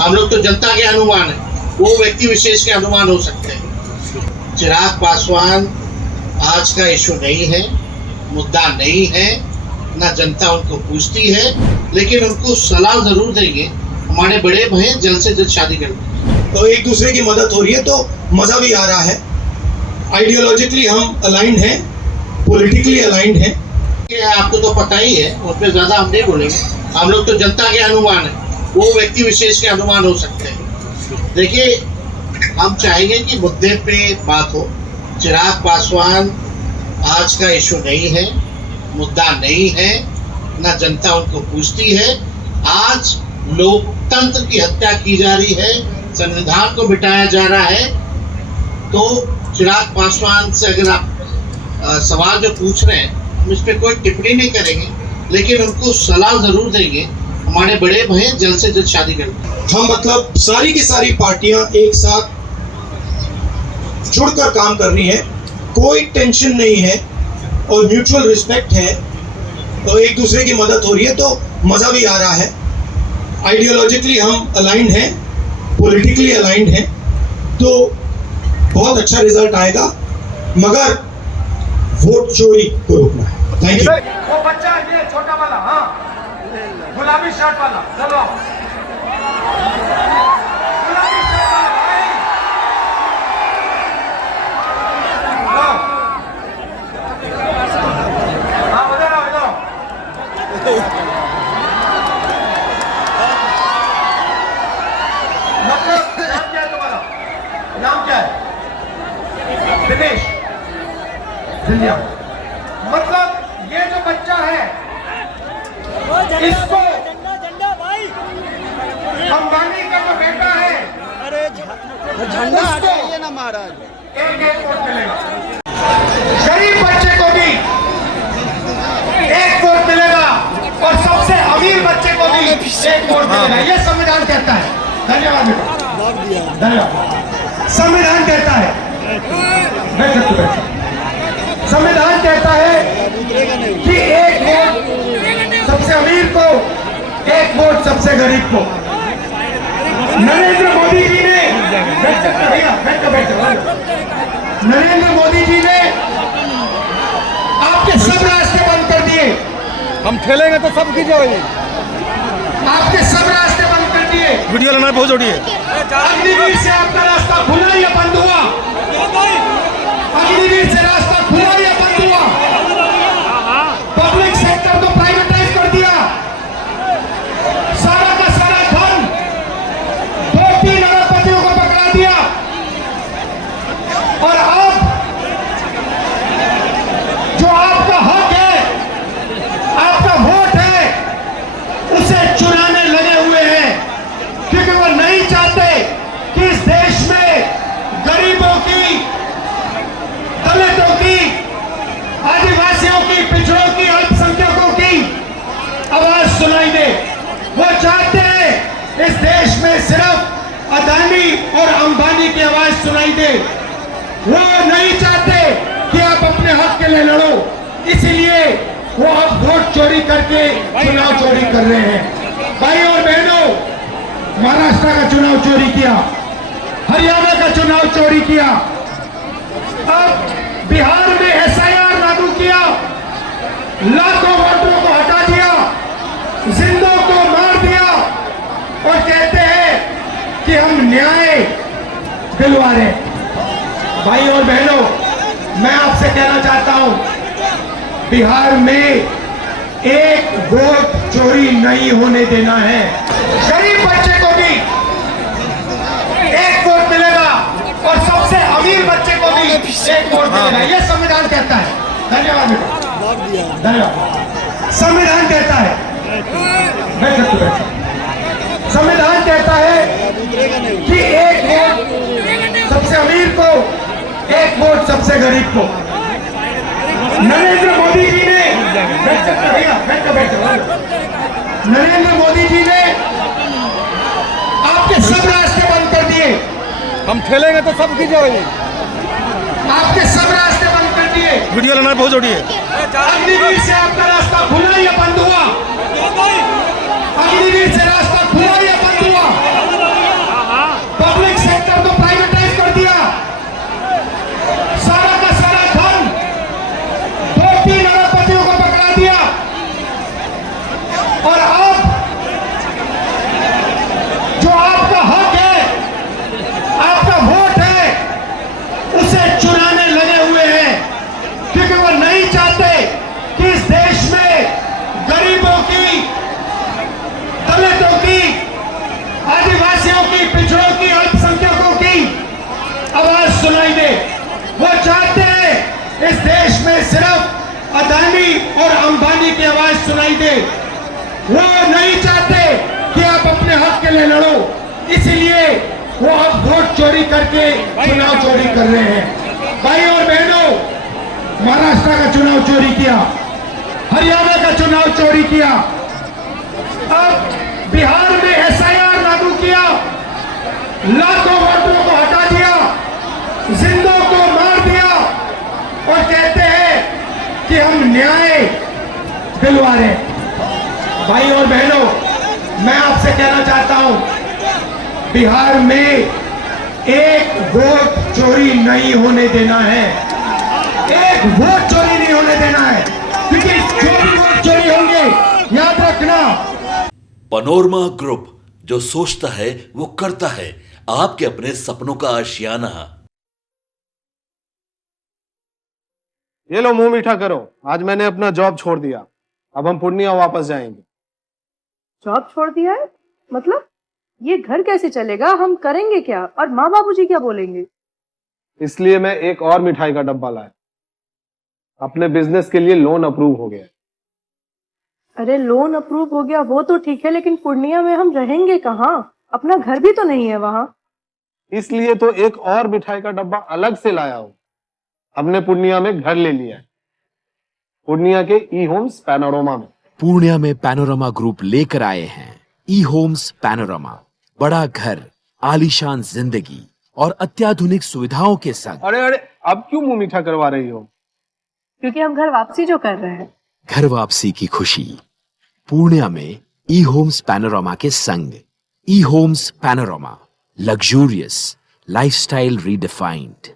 हम लोग तो जनता के अनुमान है, वो व्यक्ति विशेष के अनुमान हो सकते हैं। चिराग पासवान आज का इशू नहीं है, मुद्दा नहीं है, ना जनता उनको पूछती है, लेकिन उनको सलाह जरूर देंगे। हमारे बड़े भाई जल्द से जल्द शादी कर दें। तो एक दूसरे की मदद हो रही है तो मज़ा भी आ रहा है। आइडियोलॉजिकली हम अलाइंड हैं, पॉलिटिकली अलाइंड हैं। आपको तो पता ही है, उस पर ज़्यादा हम नहीं बोलेंगे। हम लोग तो जनता के अनुमान है, वो व्यक्ति विशेष के अनुमान हो सकते हैं। देखिए, हम चाहेंगे कि मुद्दे पे बात हो। चिराग पासवान आज का इशू नहीं है, मुद्दा नहीं है, ना जनता उनको पूछती है। आज लोकतंत्र की हत्या की जा रही है, संविधान को मिटाया जा रहा है। तो चिराग पासवान से अगर आप सवाल जो पूछ रहे हैं, हम इस पर कोई टिप्पणी नहीं करेंगे, लेकिन उनको सलाह जरूर देंगे। हमारे बड़े भाई जल्द से जल्द शादी कर दें। हम मतलब सारी की सारी पार्टियां एक साथ जुड़कर काम कर रही हैं, कोई टेंशन नहीं है और म्यूचुअल रिस्पेक्ट है। तो एक दूसरे की मदद हो रही है तो मज़ा भी आ रहा है। आइडियोलॉजिकली हम अलाइंड हैं, पॉलिटिकली अलाइंड हैं, तो बहुत अच्छा रिजल्ट आएगा, मगर वोट चोरी को रोकना है। Thank you. वो बच्चा ये छोटा वाला, हाँ, गुलाबी शर्ट वाला, चलो गुलाबी शर्ट वाला भाई, हाँ उधर आओ, इधर आओ। मतलब नाम क्या है तुम्हारा? नाम क्या है? दिनेश दिलिया। मतलब ये जो बच्चा है, इसको अंबानी का जो बेटा है, अरे झंडा हटाइए ना महाराज। एक वोट मिलेगा। गरीब बच्चे को भी एक वोट मिलेगा और सबसे अमीर बच्चे को भी एक वोट मिलेगा। ये संविधान कहता है। धन्यवाद बेटा, धन्यवाद। संविधान कहता है, संविधान कहता है कि एक वोट सबसे अमीर को, एक वोट सबसे गरीब को। नरेंद्र मोदी जी ने, नरेंद्र मोदी जी ने आपके सब रास्ते बंद कर दिए। हम ठेलेंगे तो सब की जाएगी। आपके सब रास्ते बंद कर दिए। वीडियो लेना बहुत जरूरी है। अग्निवीर से आपका रास्ता खुला या बंद हुआ? अग्निवीर से रास्ता खुला या बंद हुआ? पब्लिक सेक्टर को प्राइवेटाइज कर दिया। सारा का सारा धन 2-3 अरबपतियों को पकड़ा दिया। और अब जो आपका हक है, आपका वोट है, उसे चुराने लगे हुए हैं, क्योंकि वो नहीं चाहते कि इस देश में गरीबों की, दलितों की, आदिवासियों की, पिछड़ों की, अल्पसंख्यकों की आवाज सुनाई दे। वो चाहते हैं इस देश में सिर्फ अदानी और अंबानी की आवाज सुनाई दे। वो नहीं चाहते कि आप अपने हक के लिए लड़ो, इसीलिए वो अब वोट चोरी करके चुनाव चोरी कर रहे हैं। भाई और बहनों, महाराष्ट्र का चुनाव चोरी किया, हरियाणा का चुनाव चोरी किया, अब बिहार में SIR लागू किया, लाखों वोटरों को हटा दिया, जिंदों को मार दिया और कहते हैं कि हम न्याय दिलवा रहे हैं। भाई और बहनों, मैं आपसे कहना चाहता हूं, बिहार में एक वोट चोरी नहीं होने देना है। गरीब बच्चे को भी एक वोट मिलेगा और सबसे अमीर बच्चे को भी एक वोट मिलेगा। ये संविधान कहता है। धन्यवाद बेटा, धन्यवाद। संविधान कहता है, संविधान कहता है कि एक वोट सबसे अमीर को, एक वोट सबसे गरीब को। नरेंद्र मोदी जी ने, नरेंद्र मोदी जी ने आपके सब रास्ते बंद कर दिए। हम ठेलेंगे तो सब की जाएगी। आपके सब रास्ते बंद कर दिए। वीडियो लेना बहुत जरूरी है। अग्निवीर से आपका रास्ता खुला या बंद हुआ? अग्निवीर से रास्ता खुला या बंद हुआ? अडानी और अंबानी की आवाज सुनाई दे। वो नहीं चाहते कि आप अपने हक के लिए लड़ो, इसलिए वो अब वोट चोरी करके चुनाव चोरी कर रहे हैं। भाई और बहनों, महाराष्ट्र का चुनाव चोरी किया, हरियाणा का चुनाव चोरी किया, अब बिहार में एसआईआर लागू किया, लाखों वोटरों को हटा दिया, जिंदों को मार दिया और कहते हैं कि हम न्याय दिलवा रहे हैं। भाई और बहनों, मैं आपसे कहना चाहता हूं, बिहार में एक वोट चोरी नहीं होने देना है, एक वोट चोरी नहीं होने देना है, क्योंकि जो भी वोट चोरी होंगे, याद रखना। पैनोरमा ग्रुप, जो सोचता है वो करता है, आपके अपने सपनों का आशियाना। ये लो मुंह मीठा करो, आज मैंने अपना जॉब छोड़ दिया, अब हम पूर्णिया वापस जाएंगे। जॉब छोड़ दिया है? मतलब ये घर कैसे चलेगा? हम करेंगे क्या? और माँ बाबूजी क्या बोलेंगे? इसलिए मैं एक और मिठाई का डब्बा लाया, अपने बिजनेस के लिए लोन अप्रूव हो गया। अरे लोन अप्रूव हो गया वो तो ठीक है, लेकिन पूर्णिया में हम रहेंगे कहाँ? अपना घर भी तो नहीं है वहाँ। इसलिए तो एक और मिठाई का डब्बा अलग से लाया हूं। हमने पूर्णिया में घर ले लिया है, पूर्णिया के ई होम्स पैनोरमा में। पूर्णिया में पैनोरमा ग्रुप लेकर आए हैं ई होम्स पैनोरमा, बड़ा घर, आलीशान जिंदगी और अत्याधुनिक सुविधाओं के संग। अरे अरे, अब क्यों मुंह मीठा करवा रही हो? क्योंकि हम घर वापसी जो कर रहे हैं। घर वापसी की खुशी पूर्णिया में ई होम्स पैनोरमा के संग। E homes panorama, luxurious lifestyle redefined.